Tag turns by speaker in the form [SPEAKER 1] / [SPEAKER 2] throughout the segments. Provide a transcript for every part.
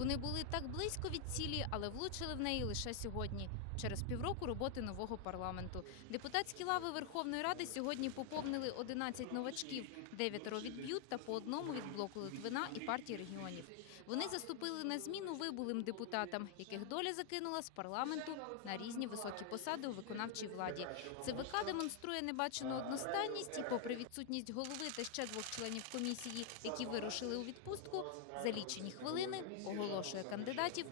[SPEAKER 1] Вони були так близько від цілі, але влучили в неї лише сьогодні, через півроку роботи нового парламенту. Депутатські лави Верховної Ради сьогодні поповнили 11 новачків, дев'ятеро від б'ют та по одному від блоку Литвина і партії регіонів. Вони заступили на зміну вибулим депутатам, яких доля закинула з парламенту на різні високі посади у виконавчій владі. ЦВК демонструє небачену одностайність і, попри відсутність голови та ще двох членів комісії, які вирушили у відпустку, за лічені хвилини оголошує кандидатів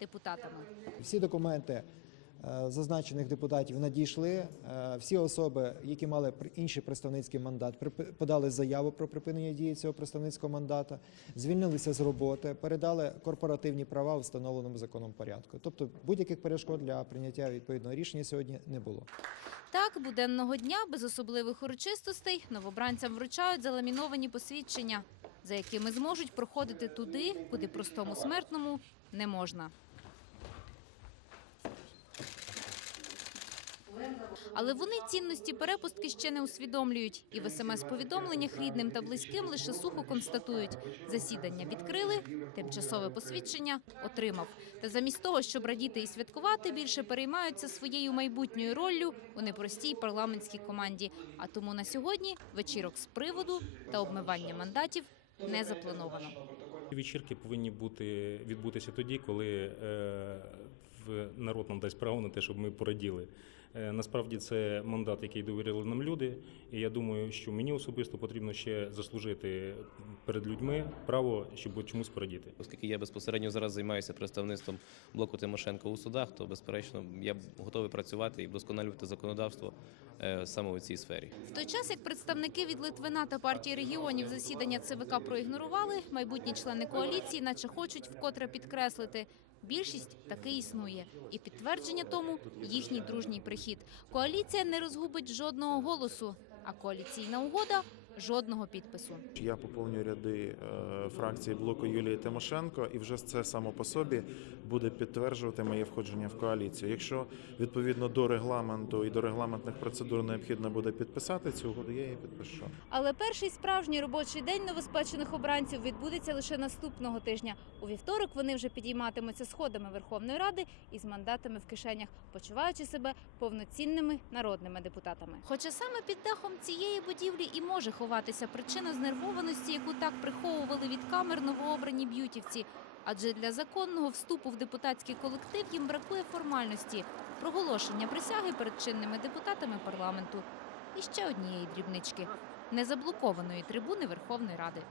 [SPEAKER 1] депутатами.
[SPEAKER 2] Всі документи зазначених депутатів надійшли. Е, Всі особи, які мали інший представницький мандат, подали заяву про припинення дії цього представницького мандата, звільнилися з роботи, передали корпоративні права у встановленому законом порядку. Тобто будь-яких перешкод для прийняття відповідного рішення сьогодні не було.
[SPEAKER 1] Так, буденного дня без особливих урочистостей новобранцям вручають заламіновані посвідчення, за якими зможуть проходити туди, куди простому смертному не можна. Але вони цінності перепустки ще не усвідомлюють і в смс-повідомленнях рідним та близьким лише сухо констатують: засідання відкрили, тимчасове посвідчення отримав. Та замість того, щоб радіти і святкувати, більше переймаються своєю майбутньою роллю у непростій парламентській команді. А тому на сьогодні вечірок з приводу та обмивання мандатів не заплановано.
[SPEAKER 3] Вечірки повинні бути відбутися тоді, коли е, в народ нам дасть право на те, щоб ми пораділи. Е, насправді це мандат, який довірили нам люди, і я думаю, що мені особисто потрібно ще заслужити перед людьми право, щоб чомусь порадіти.
[SPEAKER 4] Оскільки я безпосередньо зараз займаюся представництвом блоку Тимошенко у судах, то безперечно я б готовий працювати і вдосконалювати законодавство е, саме у цій сфері.
[SPEAKER 1] В той час, як представники від Литвина та партії регіонів засідання ЦВК проігнорували, майбутні члени коаліції, наче хочуть вкотре підкреслити. Більшість таки існує, і підтвердження тому їхній дружній прихід. Коаліція не розгубить жодного голосу, а коаліційна угода жодного підпису.
[SPEAKER 5] Я поповнюю ряди е, фракції блоку Юлії Тимошенко, і вже це само по собі буде підтверджувати моє входження в коаліцію. Якщо відповідно до регламенту і до регламентних процедур необхідно буде підписати цю угоду, я її підпишу.
[SPEAKER 1] Але перший справжній робочий день новоспечених обранців відбудеться лише наступного тижня. У вівторок вони вже підійматимуться сходами Верховної Ради із мандатами в кишенях, почуваючи себе повноцінними народними депутатами. Хоча саме під дахом цієї будівлі і може ховатися причина знервованості, яку так приховували від камер новообрані б'ютівці. Адже для законного вступу в депутатський колектив їм бракує формальності проголошення присяги перед чинними депутатами парламенту і ще однієї дрібнички незаблокованої трибуни Верховної Ради.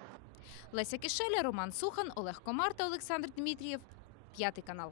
[SPEAKER 1] Леся Кишеля, Роман Сухан, Олег Комар та Олександр Дмитрієв. П'ятий канал.